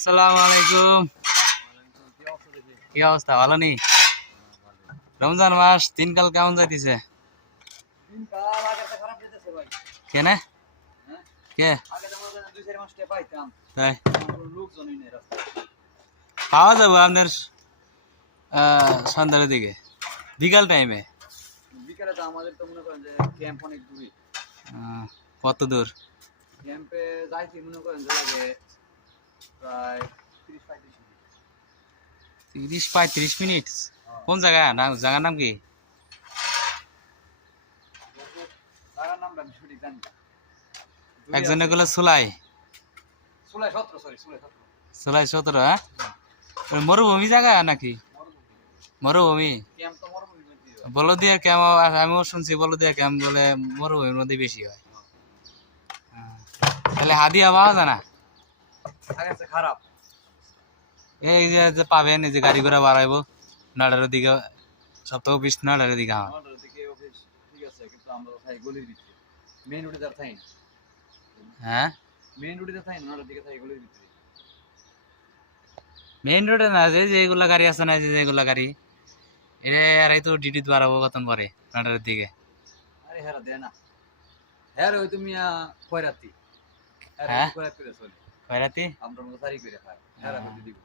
আসসালামু আলাইকুম। কি অবস্থা, ভালো নেই? রমজান মাস দিনকাল কেমন যাইতেছে? কেনে কে তাই পাওয়া যাবো আপনার সন্ধ্যার দিকে, বিকাল টাইমে। বিকালে তো আমাদের তো মনে করেন যে ক্যাম্প অনেক দূরে। কত দূর? ক্যাম্পে যাইতে মনে করেন যে লাগে প্রায় 30-35 মিনিট। কোন জায়গা, জায়গার নাম কি? জায়গার নামটা আমি সঠিক জানি না। একজনে গুলো সুলাই সুলাই 17, সরি সুলাই 17। সুলাই 17। হ্যাঁ, মরুভূমি জায়গা নাকি? মরুভূমি। ক্যাম্প তো মরুভূমির মধ্যেই হয়। বলদিয়া ক্যাম্প, আমিও শুনছি বলদিয়া ক্যাম্প বলে মরুভূমির মধ্যে বেশি হয়। তাহলে হাদিয়া পাওয়া যায় না? আগের চেয়ে খারাপ। এই যে পাবেন, এই যে গাড়ি ঘোড়া বাড়াইবো নাটারের দিকে, সপ্তাহ 20 নাটারের দিকে। আমার আমাদের দিকে অফিস ঠিক আছে, কিন্তু আমরা থাই গলির ভিতরে। মেইন রোডে যা থাই না। হ্যাঁ, মেইন রোডে যা থাই না, আমাদের দিকে থাই গলির ভিতরে। মেইন রোডে না, যে যেগুলা গাড়ি আছে না, যে যেগুলা গাড়ি এর তো ডিউটি বাড়াবো কতন পরে নাটারের দিকে। আরে হেরা দে না। হ্যাঁ ওই তুমি খয়রাতি। হ্যাঁ, খয়রাত করে চলে। খয়রাতি। আমরা মতো সারি করে খাই। হ্যাঁ আমি দিব।